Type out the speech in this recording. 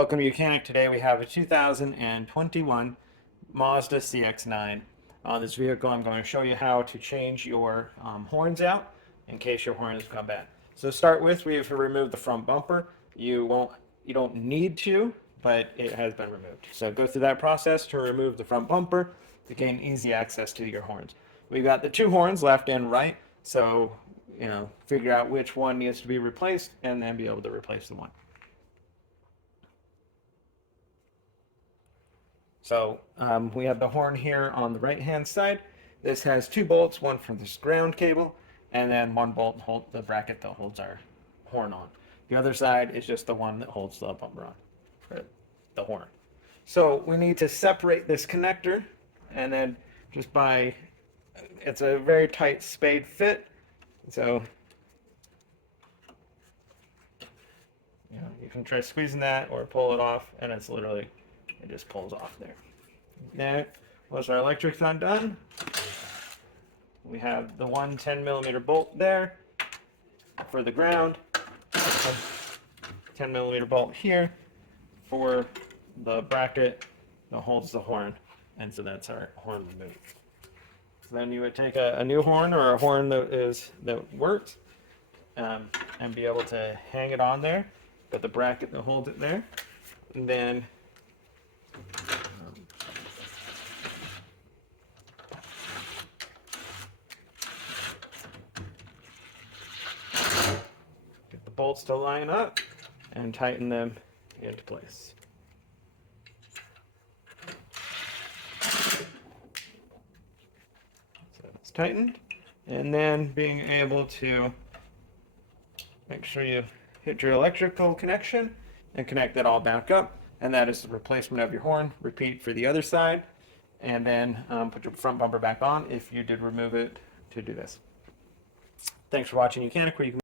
Welcome to Mechanic. Today we have a 2021 Mazda CX-9. On this vehicle, I'm going to show you how to change your horns out in case your horn has gone bad. So to start with, we have to remove the front bumper. You don't need to, but it has been removed. So go through that process to remove the front bumper to gain easy access to your horns. We've got the two horns, left and right. So figure out which one needs to be replaced and then be able to replace the one. So we have the horn here on the right-hand side. This has two bolts, one for this ground cable, and then one bolt holds the bracket that holds our horn on. The other side is just the one that holds the bumper on, or the horn. So we need to separate this connector, and then it's a very tight spade fit. So you can try squeezing that or pull it off, and it just pulls off there. Now, once our electric's undone, we have the one 10mm bolt there for the ground, 10mm bolt here for the bracket that holds the horn, and so that's our horn removed. So then you would take a new horn or a horn that works, and be able to hang it on there, put the bracket that holds it there, and then get the bolts to line up and tighten them into place. So it's tightened, and then being able to make sure you hit your electrical connection and connect that all back up, and that is the replacement of your horn. Repeat for the other side, and then put your front bumper back on if you did remove it to do this. Thanks for watching Mechanic, where you can